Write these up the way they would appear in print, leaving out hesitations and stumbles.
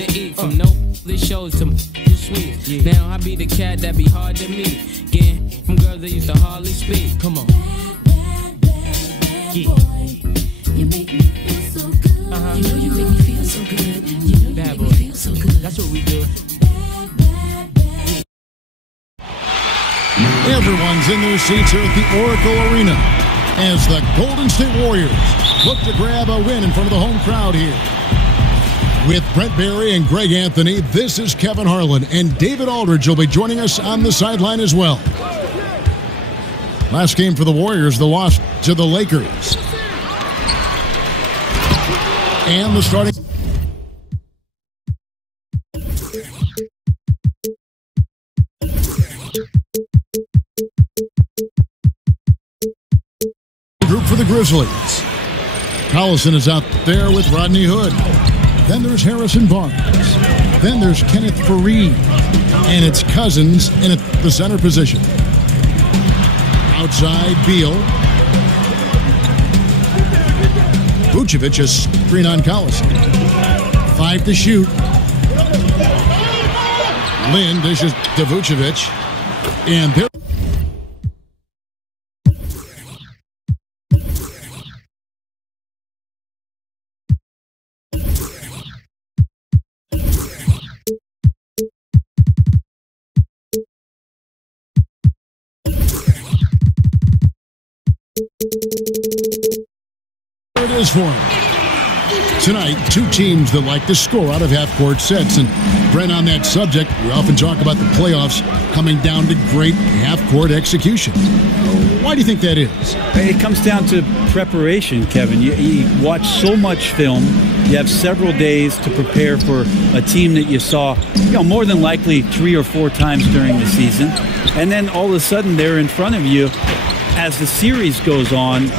to eat. From no this shows to sweet. Now I be the cat that be hard to meet. Getting from girls that used to hardly speak. Come on. You make me feel so good. You know you make me feel so good. You know Bad you make boy. me feel so good. That's what we do. Everyone's in their seats here at the Oracle Arena as the Golden State Warriors look to grab a win in front of the home crowd here. With Brent Barry and Greg Anthony, this is Kevin Harlan, and David Aldridge will be joining us on the sideline as well. Last game for the Warriors, the loss to the Lakers. And the starting... group for the Grizzlies. Collison is out there with Rodney Hood. Then there's Harrison Barnes. Then there's Kenneth Faried. And it's Cousins in at the center position. Outside, Beal. Vucevic is screen on Collison. 5 to shoot. Lynn dishes to Vucevic. And there. There it is for him. Tonight, two teams that like to score out of half-court sets. And, Brent, on that subject, we often talk about the playoffs coming down to great half-court execution. Why do you think that is? It comes down to preparation, Kevin. You watch so much film. You have several days to prepare for a team that you saw, more than likely 3 or 4 times during the season. And then all of a sudden they're in front of you. As the series goes on,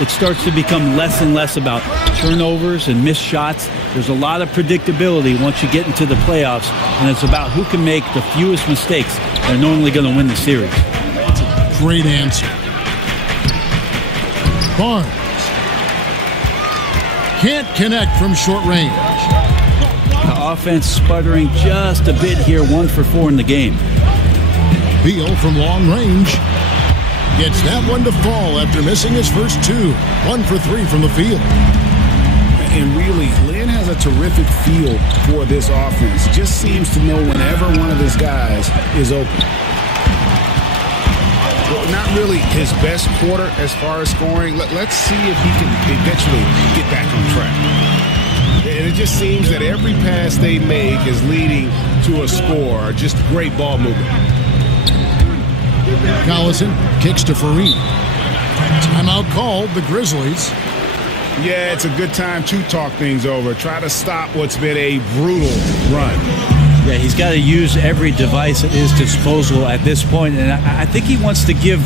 it starts to become less and less about turnovers and missed shots. There's a lot of predictability once you get into the playoffs, and it's about who can make the fewest mistakes. They're normally going to win the series. That's a great answer. Barnes can't connect from short range. The offense sputtering just a bit here, 1 for 4 in the game. Beal from long range gets that one to fall after missing his first 2. 1 for 3 from the field. And really, Lynn has a terrific feel for this offense. Just seems to know whenever one of his guys is open. Well, not really his best quarter as far as scoring. Let's see if he can eventually get back on track. And it just seems that every pass they make is leading to a score or just great ball movement. Collison kicks to Faried. Timeout called, the Grizzlies. Yeah, it's a good time to talk things over. Try to stop what's been a brutal run. Yeah, he's got to use every device at his disposal at this point, and I think he wants to give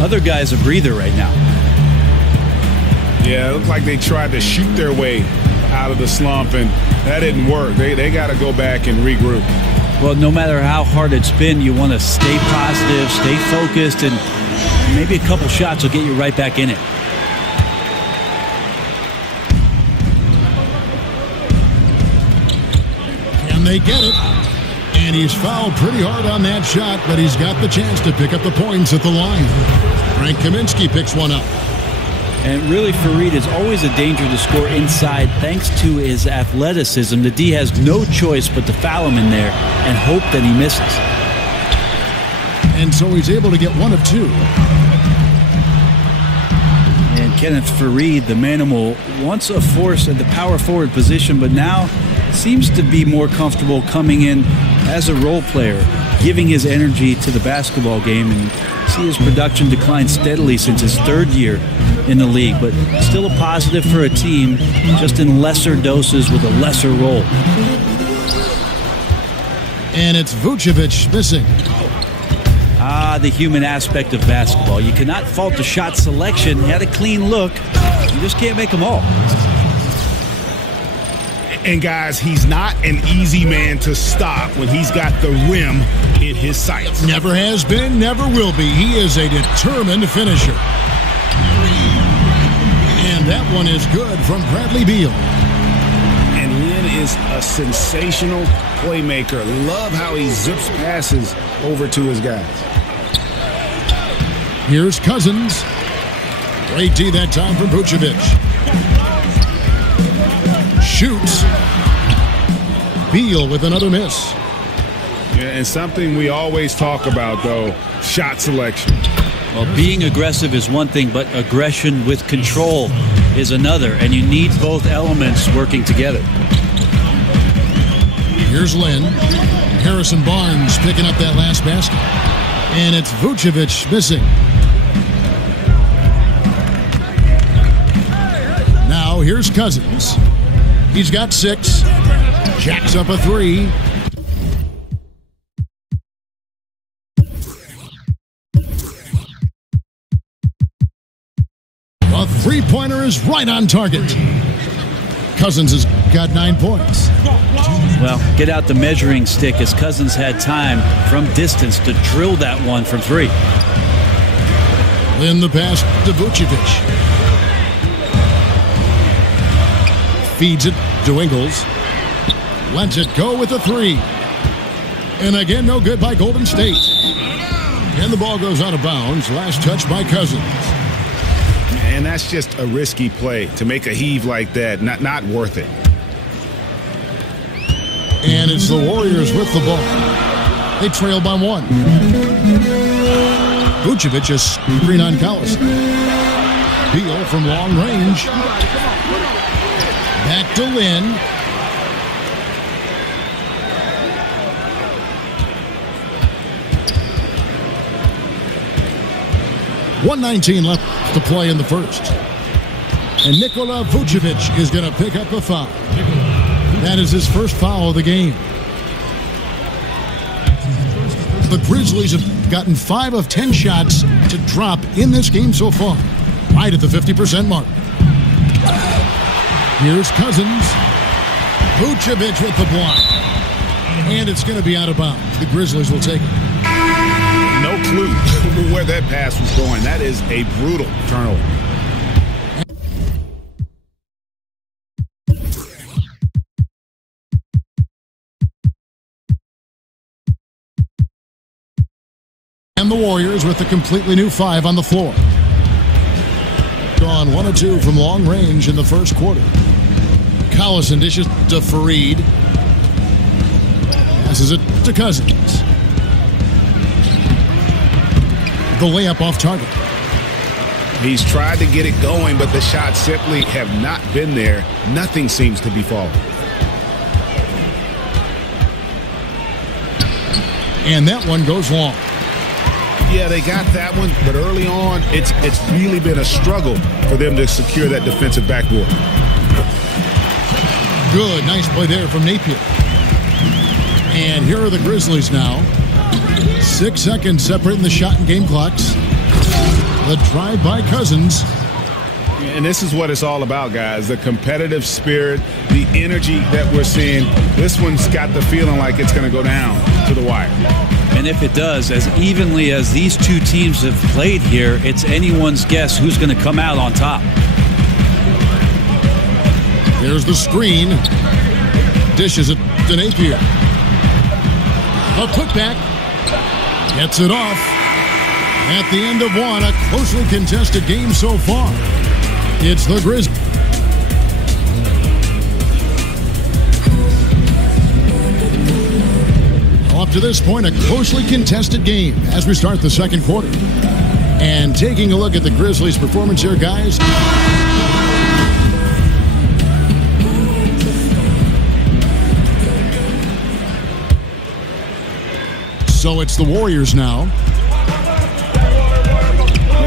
other guys a breather right now. Yeah, it looked like they tried to shoot their way out of the slump, and that didn't work. They got to go back and regroup. Well, no matter how hard it's been, you want to stay positive, stay focused, and maybe a couple shots will get you right back in it. And they get it. And he's fouled pretty hard on that shot, but he's got the chance to pick up the points at the line. Frank Kaminsky picks one up. And really, Faried is always a danger to score inside thanks to his athleticism. The D has no choice but to foul him in there and hope that he misses. And so he's able to get 1 of 2. And Kenneth Faried, the manimal, once a force at the power forward position, but now seems to be more comfortable coming in as a role player, giving his energy to the basketball game, and see his production decline steadily since his 3rd year in the league, but still a positive for a team, just in lesser doses with a lesser role. And it's Vucevic missing. The human aspect of basketball. You cannot fault the shot selection. He had a clean look. You just can't make them all. And guys, he's not an easy man to stop when he's got the rim in his sights. Never has been, never will be. He is a determined finisher. And that one is good from Bradley Beal. And Lynn is a sensational playmaker. Love how he zips passes over to his guys. Here's Cousins. Great D that time from Vucevic. Shoots. Beal with another miss. Yeah, and something we always talk about, though, shot selection. Well, being aggressive is one thing, but aggression with control is another, and you need both elements working together. Here's Lynn. Harrison Barnes picking up that last basket. And it's Vucevic missing. Now here's Cousins. He's got 6. Jacks up a 3. A three-pointer is right on target. Cousins has got 9 points. Well, get out the measuring stick as Cousins had time from distance to drill that one from 3. In the pass to Vucevic. Feeds it to Ingles. Lets it go with a 3. And again, no good by Golden State. And the ball goes out of bounds. Last touch by Cousins. And that's just a risky play to make a heave like that. Not worth it. And it's the Warriors with the ball. They trail by 1. Vucevic is screen on Collison. Beal from long range. Back to Lynn. .119 left to play in the first. And Nikola Vucevic is going to pick up the foul. That is his first foul of the game. The Grizzlies have gotten 5 of 10 shots to drop in this game so far. Right at the 50% mark. Here's Cousins. Vucevic with the block. And it's going to be out of bounds. The Grizzlies will take it. No clue where that pass was going. That is a brutal turnover. And the Warriors with a completely new 5 on the floor. Gone 1 of 2 from long range in the first quarter. Collison dishes to Fareed. Passes it to Cousins. The layup off target. He's tried to get it going, but the shots simply have not been there. Nothing seems to be falling. And that one goes long. Yeah, they got that one, but early on, it's really been a struggle for them to secure that defensive backboard. Good, nice play there from Napier. And here are the Grizzlies now. 6 seconds separating the shot and game clocks. The drive by Cousins. And this is what it's all about, guys. The competitive spirit, the energy that we're seeing. This one's got the feeling like it's going to go down to the wire. And if it does, as evenly as these two teams have played here, it's anyone's guess who's going to come out on top. There's the screen. Dishes it to Napier. A putback. Gets it off. At the end of 1, a closely contested game so far. It's the Grizzlies. Up to this point, a closely contested game as we start the second quarter. And taking a look at the Grizzlies' performance here, guys. So it's the Warriors now.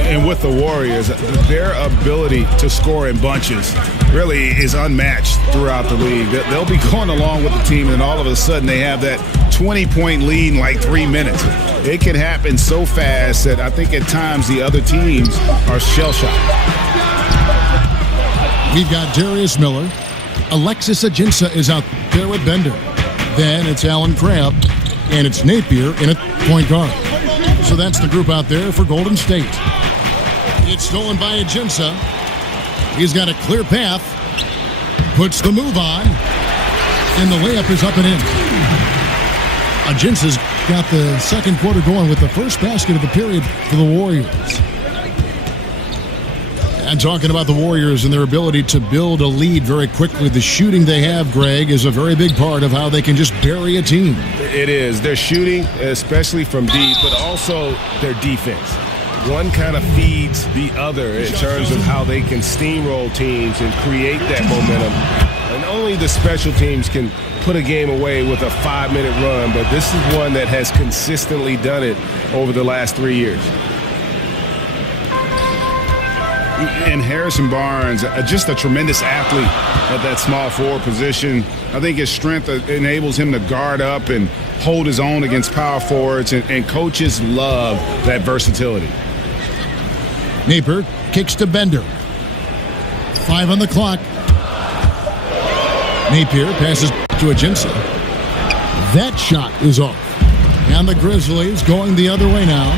And with the Warriors, their ability to score in bunches really is unmatched throughout the league. They'll be going along with the team, and all of a sudden they have that 20-point lead in like 3 minutes. It can happen so fast that I think at times the other teams are shell-shocked. We've got Darius Miller. Alexis Ajinça is out there with Bender. Then it's Allen Crabbe, and it's Napier in a point guard. So that's the group out there for Golden State. It's stolen by Ajinça. He's got a clear path. Puts the move on. And the layup is up and in. Ajinsa's got the second quarter going with the first basket of the period for the Warriors. And talking about the Warriors and their ability to build a lead very quickly, the shooting they have, Greg, is a very big part of how they can just bury a team. It is. Their shooting, especially from deep, but also their defense. One kind of feeds the other in terms of how they can steamroll teams and create that momentum. And only the special teams can put a game away with a 5-minute run, but this is one that has consistently done it over the last 3 years. And Harrison Barnes, just a tremendous athlete at that small forward position. I think his strength enables him to guard up and hold his own against power forwards, and coaches love that versatility. Napier kicks to Bender. 5 on the clock. Napier passes to Ajinsa. That shot is off. And the Grizzlies going the other way now.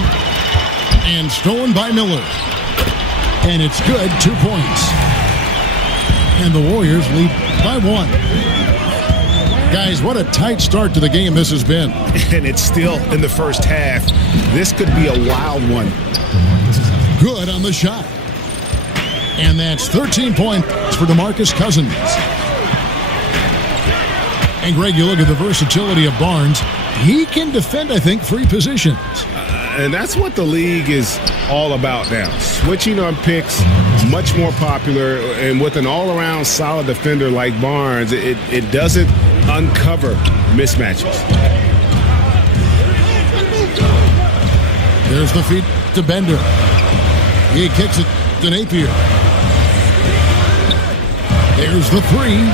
And stolen by Miller. And it's good, 2 points. And the Warriors lead by 1. Guys, what a tight start to the game this has been. And it's still in the first half. This could be a wild one. Good on the shot. And that's 13 points for DeMarcus Cousins. And Greg, you look at the versatility of Barnes. He can defend, I think, 3 positions. And that's what the league is all about now. Switching on picks, much more popular. And with an all-around solid defender like Barnes, it doesn't uncover mismatches. There's the feed to Bender. He kicks it to Napier. There's the 3.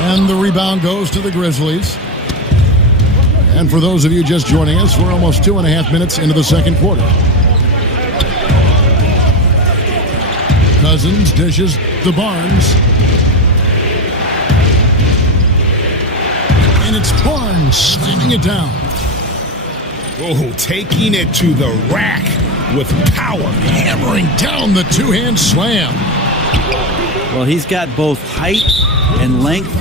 And the rebound goes to the Grizzlies. And for those of you just joining us, we're almost 2.5 minutes into the second quarter. Cousins dishes to Barnes. And it's Barnes slamming it down. Oh, taking it to the rack with power. Hammering down the 2-hand slam. Well, he's got both height and length,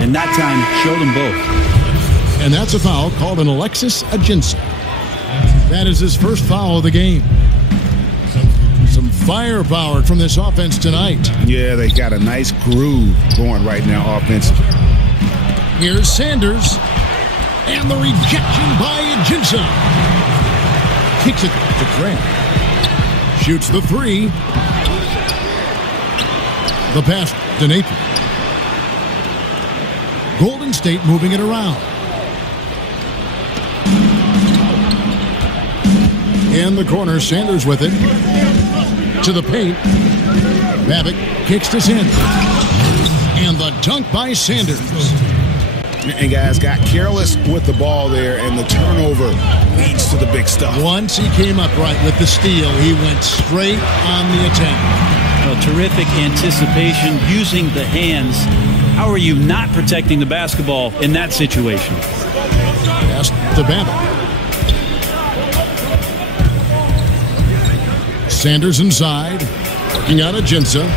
and that time showed them both. And that's a foul called an Alexis Ajinsa. That is his first foul of the game. Some firepower from this offense tonight. Yeah, they got a nice groove going right now offensively. Here's Sanders. And the rejection by Ajinsa. Kicks it to Grant. Shoots the 3. The pass to Napier. Golden State moving it around. In the corner, Sanders with it. To the paint. Babbitt kicks to Sanders. And the dunk by Sanders. And guys got careless with the ball there, and the turnover leads to the big stuff. Once he came up right with the steal, he went straight on the attack. Well, terrific anticipation using the hands. How are you not protecting the basketball in that situation? Pass to Babbitt. Sanders inside, working out Ajinsa.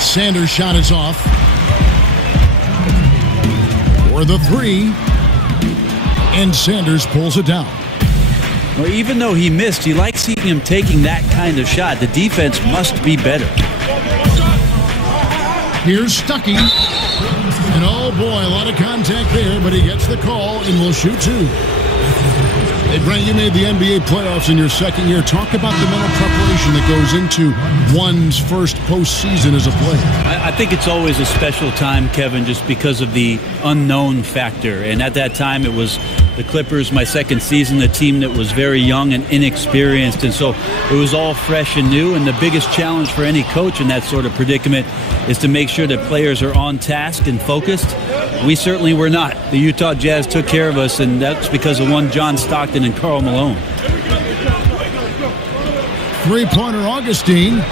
Sanders' shot is off. For the 3. And Sanders pulls it down. Well, even though he missed, you like seeing him taking that kind of shot. The defense must be better. Here's Stuckey. And oh boy, a lot of contact there, but he gets the call and will shoot 2. Hey, Brent, you made the NBA playoffs in your second year. Talk about the mental preparation that goes into one's first postseason as a player. I think it's always a special time, Kevin, just because of the unknown factor. And at that time, it was the Clippers, my second season, a team that was very young and inexperienced. And so it was all fresh and new. And the biggest challenge for any coach in that sort of predicament is to make sure that players are on task and focused. We certainly were not. The Utah Jazz took care of us, and that's because of one John Stockton and Karl Malone. Three-pointer Augustine.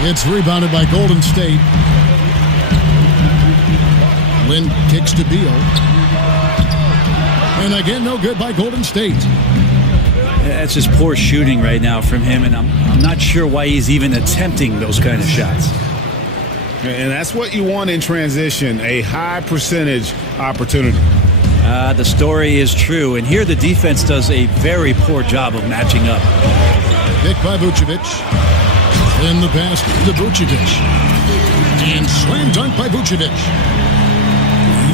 It's rebounded by Golden State. Lynn kicks to Beal. And again, no good by Golden State. That's just poor shooting right now from him, and I'm not sure why he's even attempting those kind of shots. And that's what you want in transition, a high percentage opportunity. The story is true, and here the defense does a very poor job of matching up. Pick by Vucevic. Then the pass to Vucevic. And slam dunk by Vucevic.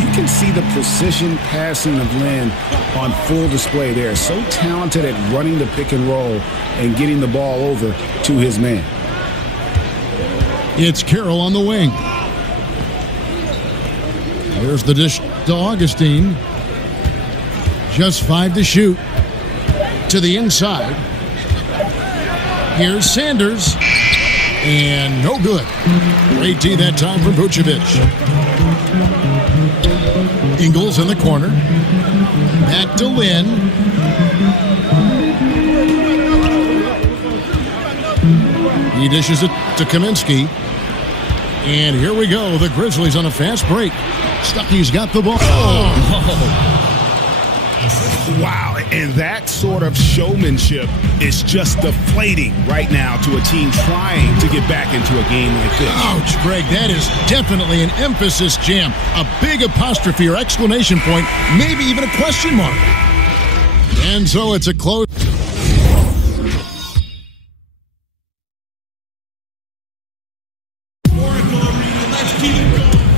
You can see the precision passing of Lin on full display there. So talented at running the pick and roll and getting the ball over to his man. It's Carroll on the wing. There's the dish to Augustine. Just 5 to shoot. To the inside. Here's Sanders. And no good. Great D that time from Vucevic. Ingles in the corner. Back to Lin. He dishes it to Kaminsky. And here we go. The Grizzlies on a fast break. Stuckey's got the ball. Oh. Wow, and that sort of showmanship is just deflating right now to a team trying to get back into a game like this. Ouch, Greg, that is definitely an emphasis jam. A big apostrophe or exclamation point, maybe even a question mark. And so it's a close.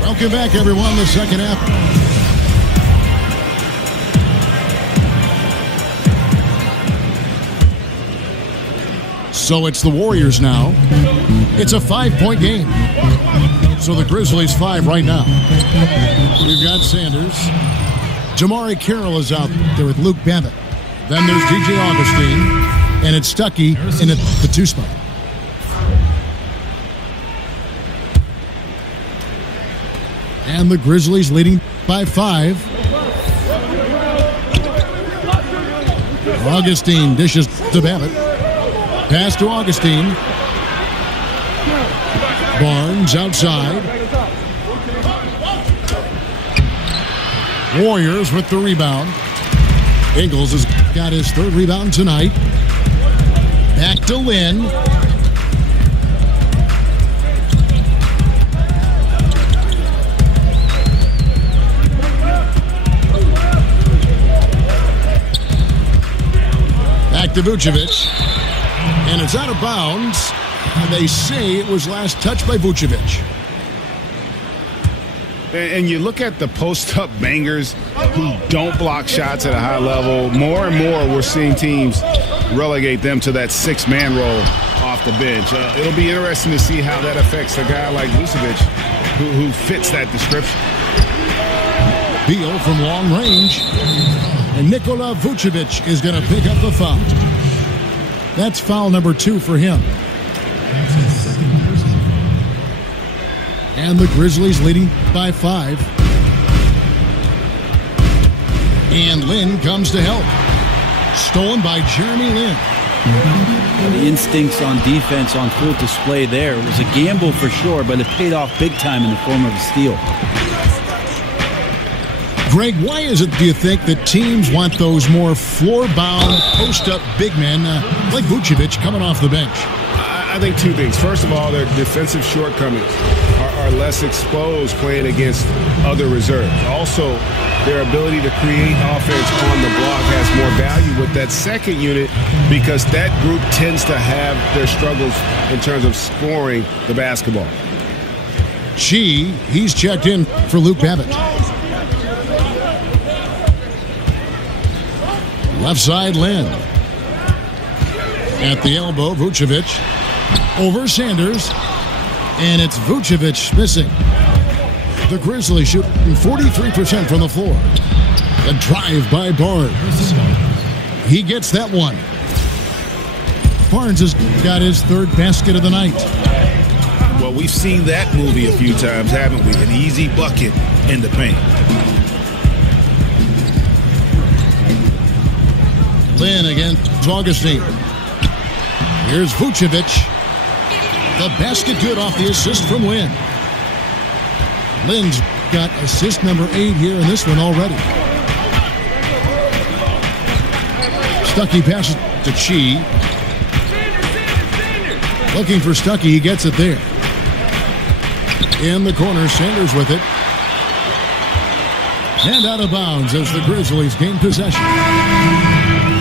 Welcome back, everyone. The second half. So it's the Warriors now. It's a 5-point game. So the Grizzlies 5 right now. We've got Sanders. Jamari Carroll is out there with Luke Babbitt. Then there's DJ Augustine. And it's Stuckey in the 2 spot. And the Grizzlies leading by 5. Augustine dishes to Babbitt. Pass to Augustine. Barnes outside. Warriors with the rebound. Ingles has got his 3rd rebound tonight. Back to Lin. Back to Vucevic. And it's out of bounds. And they say it was last touched by Vucevic. And you look at the post-up bangers who don't block shots at a high level. More and more we're seeing teams relegate them to that 6-man role off the bench. It'll be interesting to see how that affects a guy like Vucevic who fits that description. Beal from long range. And Nikola Vucevic is going to pick up the foul. That's foul number 2 for him. And the Grizzlies leading by 5. And Lin comes to help. Stolen by Jeremy Lin. The instincts on defense on full display there. It was a gamble for sure, but it paid off big time in the form of a steal. Greg, why is it, do you think, that teams want those more floor-bound, post-up big men like Vucevic coming off the bench? I think 2 things. First of all, their defensive shortcomings are less exposed playing against other reserves. Also, their ability to create offense on the block has more value with that second unit because that group tends to have their struggles in terms of scoring the basketball. He's checked in for Luke Babbitt. Left side, Lin. At the elbow, Vucevic. Over Sanders. And it's Vucevic missing. The Grizzlies shooting 43% from the floor. A drive by Barnes. He gets that one. Barnes has got his 3rd basket of the night. Well, we've seen that movie a few times, haven't we? An easy bucket in the paint. Lin against Augustine. Here's Vucevic. The basket good off the assist from Lin. Lin's got assist number 8 here in this one already. Stuckey passes to Chi. Looking for Stuckey. He gets it there. In the corner, Sanders with it. And out of bounds as the Grizzlies gain possession.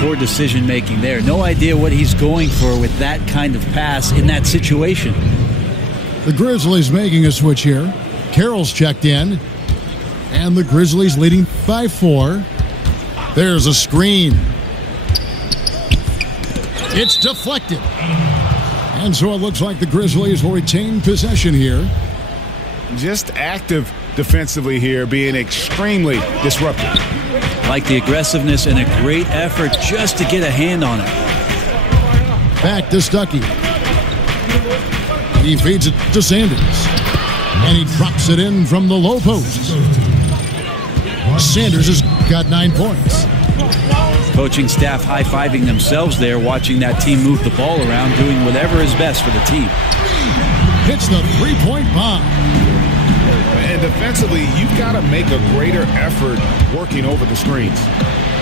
Poor decision making there. No idea what he's going for with that kind of pass in that situation. The Grizzlies making a switch here. Carroll's checked in. And the Grizzlies leading by 4. There's a screen. It's deflected. And so it looks like the Grizzlies will retain possession here. Just active defensively here, being extremely disruptive. Like the aggressiveness and a great effort just to get a hand on it. Back to Stuckey. He feeds it to Sanders. And he drops it in from the low post. Sanders has got 9 points. Coaching staff high-fiving themselves there, watching that team move the ball around, doing whatever is best for the team. Hits the three-point bomb. And defensively, you've got to make a greater effort working over the screens.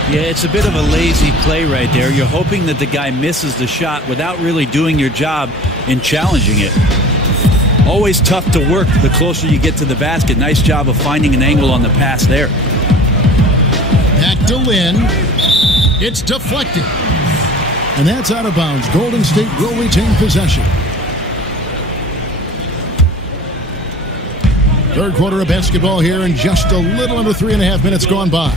Yeah, it's a bit of a lazy play right there. You're hoping that the guy misses the shot without really doing your job in challenging it. Always tough to work the closer you get to the basket. Nice job of finding an angle on the pass there. Back to Lynn. It's deflected. And that's out of bounds. Golden State will retain possession. Third quarter of basketball here, and just a little under 3.5 minutes gone by.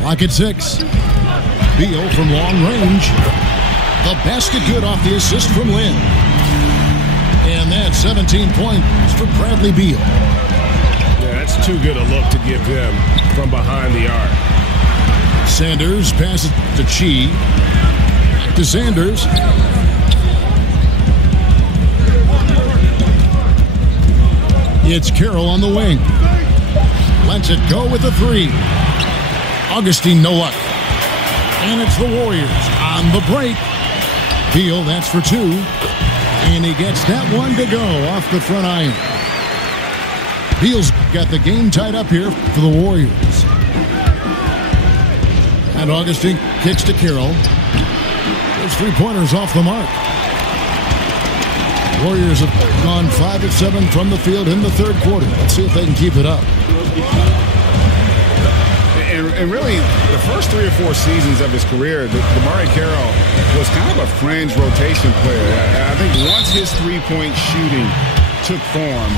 Clock at 6. Beal from long range. The basket good off the assist from Lynn. And that's 17 points for Bradley Beal. Yeah, that's too good a look to give them from behind the arc. Sanders passes to Chi. Back to Sanders. It's Carroll on the wing. Lets it go with the 3. Augustine, no luck. And it's the Warriors on the break. Beal, that's for 2. And he gets that one to go off the front iron. Beal's got the game tied up here for the Warriors. And Augustine kicks to Carroll. Those 3-pointers off the mark. Warriors have gone 5 of 7 from the field in the third quarter. Let's see if they can keep it up. And really, the first 3 or 4 seasons of his career, DeMarre Carroll was kind of a fringe rotation player. I think once his three-point shooting took form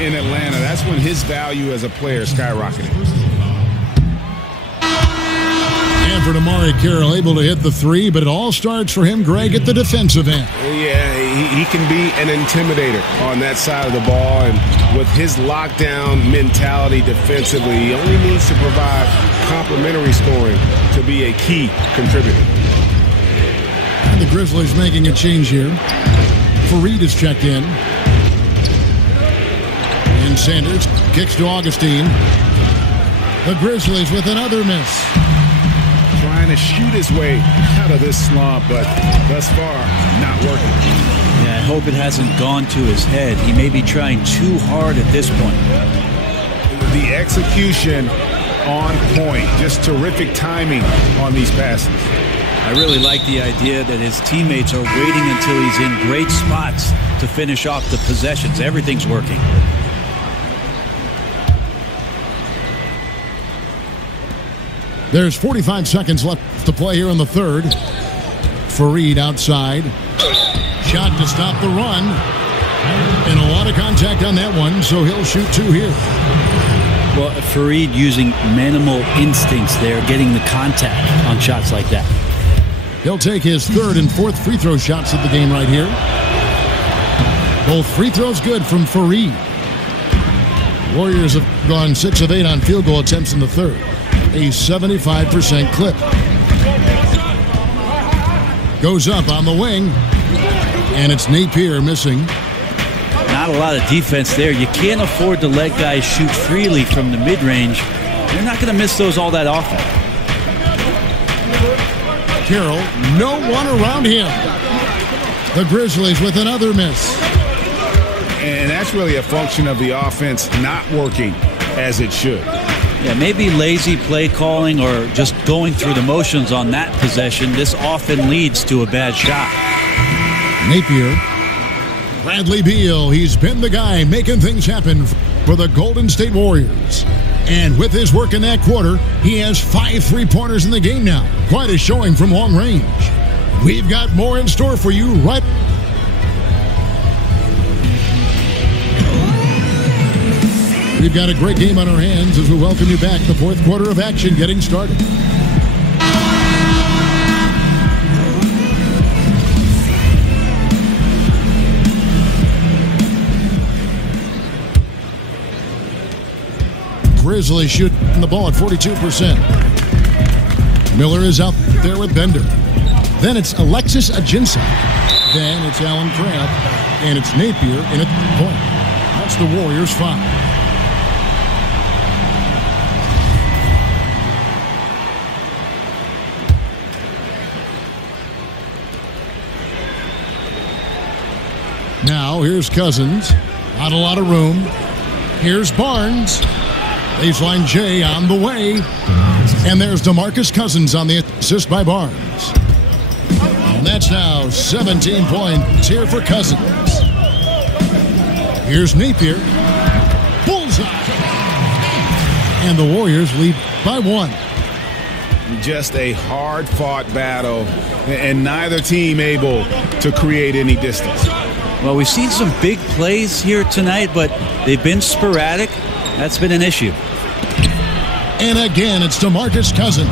in Atlanta, that's when his value as a player skyrocketed. And for DeMarre Carroll, able to hit the 3, but it all starts for him, Greg, at the defensive end. Yeah, he can be an intimidator on that side of the ball, and with his lockdown mentality defensively, he only needs to provide complementary scoring to be a key contributor. And the Grizzlies making a change here. Fareed is checked in. And Sanders kicks to Augustine. The Grizzlies with another miss. Trying to shoot his way out of this slump, but thus far, not working. Yeah, I hope it hasn't gone to his head. He may be trying too hard at this point. The execution on point. Just terrific timing on these passes. I really like the idea that his teammates are waiting until he's in great spots to finish off the possessions. Everything's working. There's 45 seconds left to play here in the third. Fareed outside. Shot to stop the run. And a lot of contact on that one, so he'll shoot 2 here. Well, Fareed using minimal instincts there, getting the contact on shots like that. He'll take his 3rd and 4th free throw shots of the game right here. Both free throws good from Fareed. Warriors have gone 6 of 8 on field goal attempts in the third. A 75% clip. Goes up on the wing. And it's Napier missing. Not a lot of defense there. You can't afford to let guys shoot freely from the mid-range. You're not going to miss those all that often. Carroll, no one around him. The Grizzlies with another miss. And that's really a function of the offense not working as it should. Yeah, maybe lazy play calling or just going through the motions on that possession. This often leads to a bad shot. Napier Bradley Beal, he's been the guy making things happen for the Golden State Warriors. And with his work in that quarter, he has 5 3-pointers in the game now. Quite a showing from long range. We've got more in store for you right. We've got a great game on our hands as we welcome you back. The fourth quarter of action getting started. Grizzlies shooting the ball at 42%. Miller is out there with Bender. Then it's Alexis Ajinça. Then it's Alan Crabb. And it's Napier in at the point. That's the Warriors' foul. Now here's Cousins. Not a lot of room. Here's Barnes. Baseline J on the way. And there's DeMarcus Cousins on the assist by Barnes. And that's now 17 points here for Cousins. Here's Napier. Bullseye. And the Warriors lead by 1. Just a hard-fought battle, and neither team able to create any distance. Well, we've seen some big plays here tonight, but they've been sporadic. That's been an issue. And again, it's DeMarcus Cousins.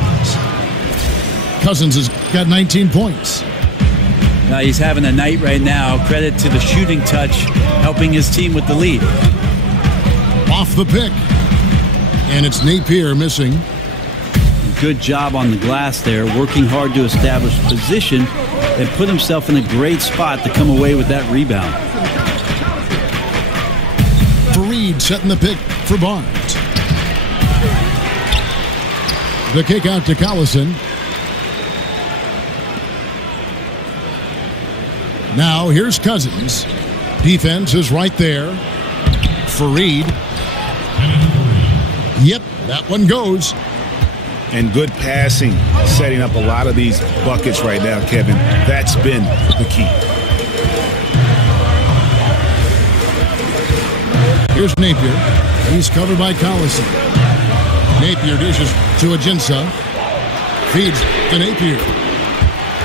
Cousins has got 19 points. Now he's having a night right now. Credit to the shooting touch, helping his team with the lead. Off the pick. And it's Napier missing. Good job on the glass there, working hard to establish position and put himself in a great spot to come away with that rebound. Fareed setting the pick for Barnes. The kick out to Collison. Now here's Cousins. Defense is right there. Fareed. Yep, that one goes. And good passing, setting up a lot of these buckets right now, Kevin. That's been the key. Here's Napier. He's covered by Collison. Napier dishes to Ajinça. Feeds to Napier.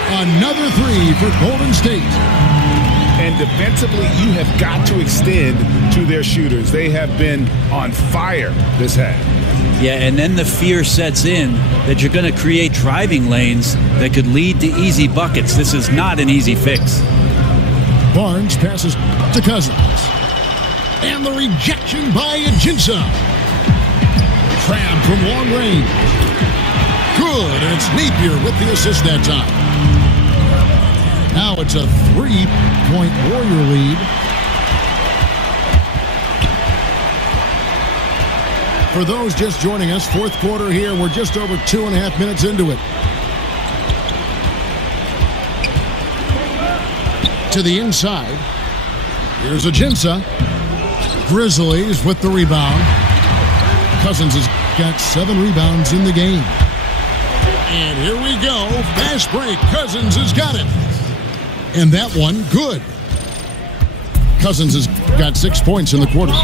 Another 3 for Golden State. And defensively, you have got to extend to their shooters. They have been on fire this half. Yeah, and then the fear sets in that you're going to create driving lanes that could lead to easy buckets. This is not an easy fix. Barnes passes to Cousins. And the rejection by Ajinça. Crabb from long range. Good, and it's Napier with the assist that time. Now it's a 3-point Warrior lead. For those just joining us, fourth quarter here. We're just over 2.5 minutes into it. To the inside. Here's Ajinça. Grizzlies with the rebound. Cousins has got 7 rebounds in the game. And here we go. Fast break. Cousins has got it. And that one, good. Cousins has got 6 points in the quarter.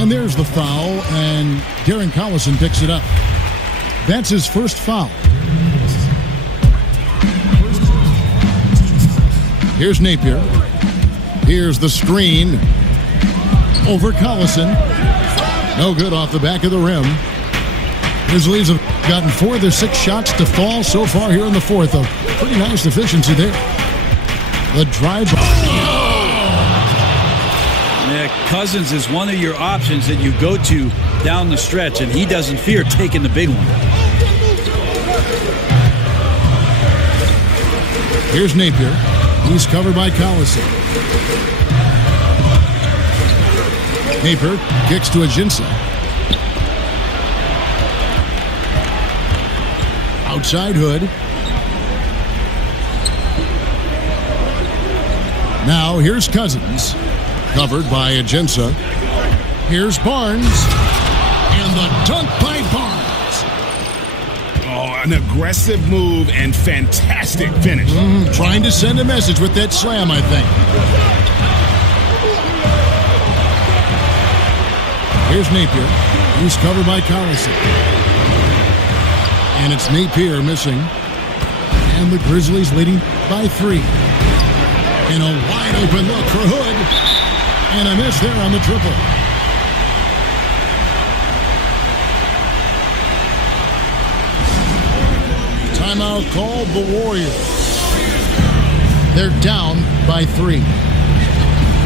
And there's the foul, and Darren Collison picks it up. That's his first foul. Here's Napier. Here's the screen over Collison. No good off the back of the rim. Grizzlies have gotten 4 of their 6 shots to fall so far here in the fourth. A pretty nice efficiency there. The drive. Yeah, Cousins is one of your options that you go to down the stretch, and he doesn't fear taking the big one. Here's Napier. He's covered by Collison. Napier kicks to Ajinça. Outside Hood. Now here's Cousins. Covered by Ajinça. Here's Barnes. And the dunk by Barnes. Oh, an aggressive move and fantastic finish. Trying to send a message with that slam, I think. Here's Napier. He's covered by Collison. And it's Napier missing. And the Grizzlies leading by 3. And a wide open look for Hood. And a miss there on the triple. Timeout called the Warriors. They're down by 3.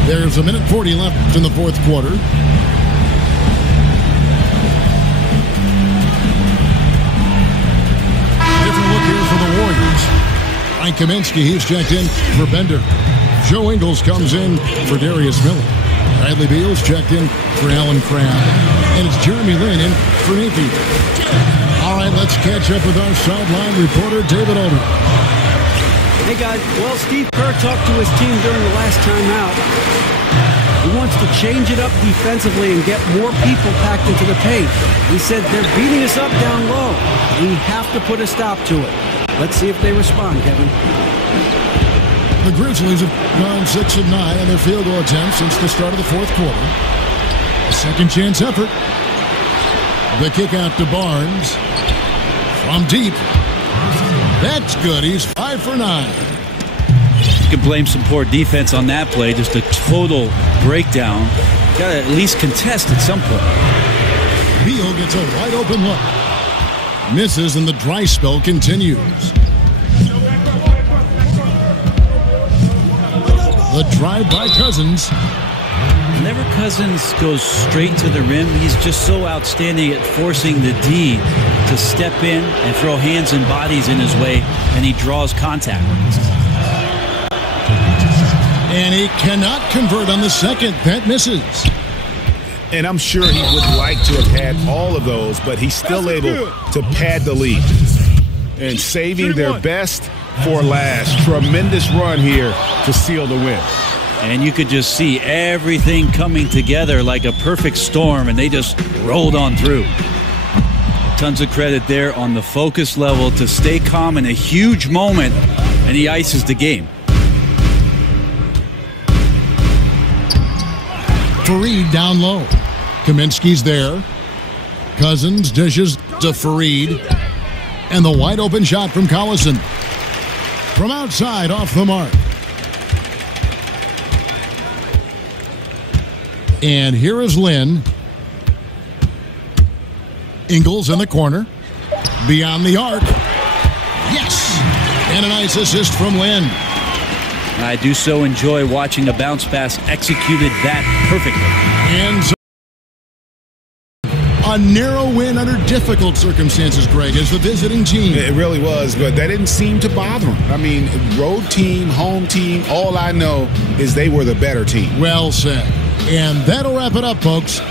There's 1:40 left in the fourth quarter. Different look here for the Warriors. Mike Kaminsky, he's checked in for Bender. Joe Ingles comes in for Darius Miller. Bradley Beal's checked in for Alan Crabb. And it's Jeremy Lin in for Napier. All right, let's catch up with our sideline reporter, David Aldridge. Hey, guys. Well, Steve Kerr talked to his team during the last time out. He wants to change it up defensively and get more people packed into the paint. He said they're beating us up down low. We have to put a stop to it. Let's see if they respond, Kevin. The Grizzlies have gone 6 of 9 on their field goal attempts since the start of the fourth quarter. A second chance effort. The kick out to Barnes. From deep. That's good. He's 5 for 9. You can blame some poor defense on that play. Just a total breakdown. Got to at least contest at some point. Beal gets a wide open look. Misses and the dry spell continues. The drive by Cousins. Whenever Cousins goes straight to the rim, he's just so outstanding at forcing the D to step in and throw hands and bodies in his way, and he draws contact. And he cannot convert on the second. That misses. And I'm sure he would like to have had all of those, but he's still able to pad the lead. And saving their best for last. Tremendous run here to seal the win. And you could just see everything coming together like a perfect storm, and they just rolled on through. Tons of credit there on the focus level to stay calm in a huge moment, and he ices the game. Fareed down low. Kaminsky's there. Cousins dishes to Fareed. And the wide open shot from Collison. From outside, off the mark. And here is Lin. Ingles in the corner. Beyond the arc. Yes! And a nice assist from Lin. I do so enjoy watching a bounce pass executed that perfectly. And a narrow win under difficult circumstances, Greg, as the visiting team. It really was, but that didn't seem to bother him. I mean, road team, home team, all I know is they were the better team. Well said. And that'll wrap it up, folks.